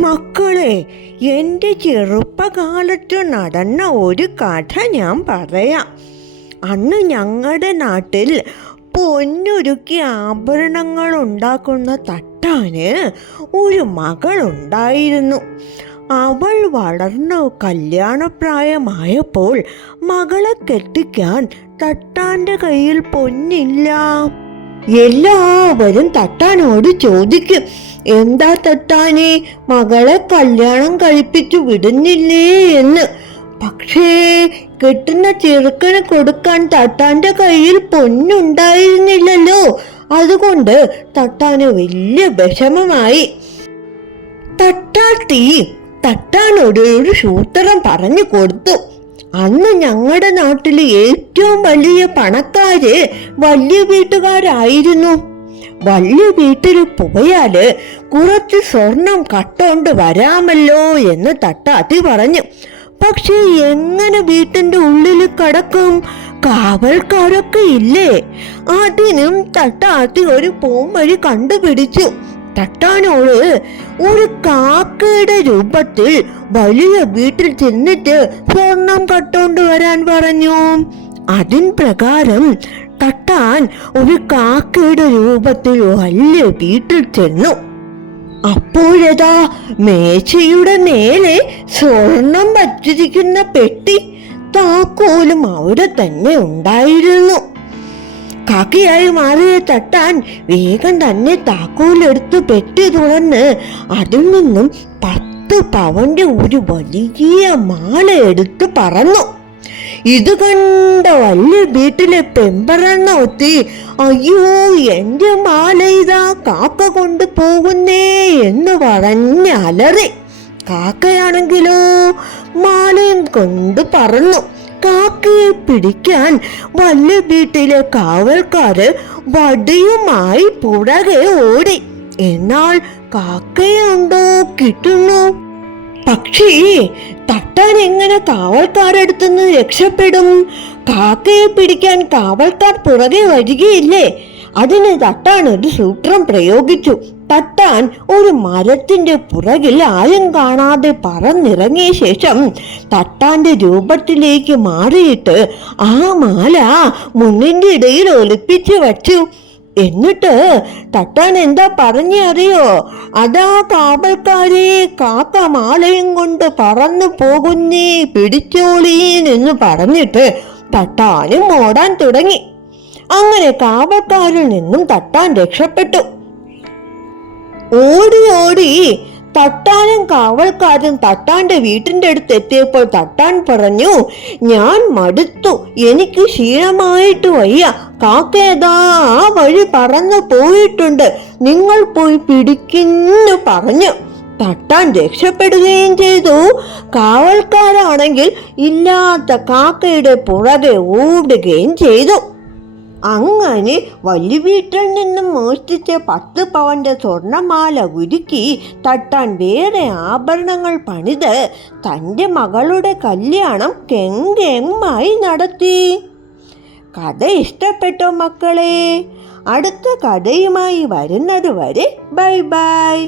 മക്കളെ, എൻ്റെ ചെറുപ്പകാലത്ത് നടന്ന ഒരു കഥ ഞാൻ പറയാം. അന്ന് ഞങ്ങളുടെ നാട്ടിൽ പൊന്നൊരുക്കി ആഭരണങ്ങൾ ഉണ്ടാക്കുന്ന തട്ടാന് ഒരു മകളുണ്ടായിരുന്നു. അവൾ വളർന്ന് കല്യാണപ്രായമായപ്പോൾ മകളെ കെട്ടിക്കാൻ തട്ടാൻ്റെ കയ്യിൽ പൊന്നില്ല. എല്ലാവരും തട്ടാനോട് ചോദിക്കും, എന്താ തട്ടാനെ, മകളെ കല്യാണം കഴിപ്പിച്ചു വിടുന്നില്ലേ എന്ന്. പക്ഷേ കെട്ടുന്ന ചെറുക്കന് കൊടുക്കാൻ തട്ടാന്റെ കയ്യിൽ പൊന്നുണ്ടായിരുന്നില്ലല്ലോ. അതുകൊണ്ട് തട്ടാന് വലിയ വിഷമമായി. തട്ടാത്തി തട്ടാനോട് ഒരു സൂത്രം പറഞ്ഞു കൊടുത്തു. അന്ന് ഞങ്ങളുടെ നാട്ടിലെ ഏറ്റവും വലിയ പണക്കാര് വലിയ വീട്ടുകാരായിരുന്നു. വലിയ വീട്ടിൽ പോയാല് കുറച്ച് സ്വർണം കട്ടോണ്ട് വരാമല്ലോ എന്ന് തട്ടാത്തി പറഞ്ഞു. പക്ഷെ എങ്ങനെ വീട്ടിന്റെ ഉള്ളിൽ കടക്കും? കാവൽക്കാരൊക്കെ ഇല്ലേ? അതിനും തട്ടാത്തി ഒരു പോംവഴി കണ്ടുപിടിച്ചു. തട്ടാനോട് ഒരു കാക്കയുടെ രൂപത്തിൽ വലിയ വീട്ടിൽ ചെന്നിട്ട് സ്വർണം കട്ടോണ്ട് വരാൻ പറഞ്ഞു. അതിൻ പ്രകാരം തട്ടാൻ ഒരു കാക്കയുടെ രൂപത്തിൽ വലിയ വീട്ടിൽ ചെന്നു. അപ്പോഴതാ മേശയുടെ മേലെ സ്വർണം വച്ചിരിക്കുന്ന പെട്ടി താക്കോലും അവിടെ തന്നെ ഉണ്ടായിരുന്നു. കാക്കയായി മാറിയ തട്ടാൻ വേഗം തന്നെ താക്കോലെടുത്ത് പെട്ടി തുറന്ന് അതിൽ നിന്നും 10 പവന്റെ ഒരു വലിയ മാല എടുത്ത് പറന്നു. ഇത് കണ്ട വലിയ വീട്ടിലെ പെമ്പറന്ന ഒത്തി, അയ്യോ എന്റെ മാല ഇതാ കാക്ക കൊണ്ടു പോകുന്നേ എന്ന് പറഞ്ഞ് അലറി. കാക്കയാണെങ്കിലോ മാലയും കൊണ്ട് പറന്നു. കാക്കയെ പിടിക്കാൻ വലിയ വീട്ടിലെ കാവൽക്കാര് വടിയുമായി പുറകെ ഓടി. എന്നാൽ കാക്കയെ ഉണ്ടോ കിട്ടുന്നു. പക്ഷേ തട്ടാൻ എങ്ങനെ കാവൽക്കാരടുത്തുനിന്ന് രക്ഷപ്പെടും? കാക്കയെ പിടിക്കാൻ കാവൽക്കാർ പുറകെ വരികയില്ലേ? അതിന് തട്ടാൻ ഒരു സൂത്രം പ്രയോഗിച്ചു. തട്ടാൻ ഒരു മരത്തിന്റെ പുറകിൽ ആരും കാണാതെ പറന്നിറങ്ങിയ ശേഷം തട്ടാന്റെ രൂപത്തിലേക്ക് മാറിയിട്ട് ആ മാല മുന്നിന്റെ ഇടയിൽ ഒളിപ്പിച്ചു വച്ചു. എന്നിട്ട് തട്ടാൻ എന്താ പറഞ്ഞറിയോ? അതാ കാവൽക്കാരെ, കാക്ക മാലയും കൊണ്ട് പറന്നു പോകുന്നേ, പിടിച്ചോളീൻ എന്ന് പറഞ്ഞിട്ട് തട്ടാനും ഓടാൻ തുടങ്ങി. അങ്ങനെ കാവൽക്കാരിൽ നിന്നും തട്ടാൻ രക്ഷപ്പെട്ടു. ഓടി ഓടി തട്ടാനും കാവൽക്കാരും തട്ടാന്റെ വീട്ടിന്റെ അടുത്ത് എത്തിയപ്പോൾ തട്ടാൻ പറഞ്ഞു, ഞാൻ മടുത്തു, എനിക്ക് ക്ഷീണമായിട്ട് വയ്യ, കാക്കയതാ ആ വഴി പറന്നു പോയിട്ടുണ്ട്, നിങ്ങൾ പോയി പിടിക്കുന്നു പറഞ്ഞു. തട്ടാൻ രക്ഷപ്പെടുകയും ചെയ്തു. കാവൽക്കാരാണെങ്കിൽ ഇല്ലാത്ത കാക്കയുടെ പുറകെ ഓടുകയും ചെയ്തു. അങ്ങനെ വലിയ വീട്ടിൽ നിന്നും മോഷ്ടിച്ച 10 പവന്റെ സ്വർണമാല ഉരുക്കി തട്ടാൻ വേറെ ആഭരണങ്ങൾ പണിത് തൻ്റെ മകളുടെ കല്യാണം കെങ്കെമ്മായി നടത്തി. കഥ ഇഷ്ടപ്പെട്ടോ മക്കളെ? അടുത്ത കഥയുമായി വരുന്നത് വരെ ബൈ ബൈ.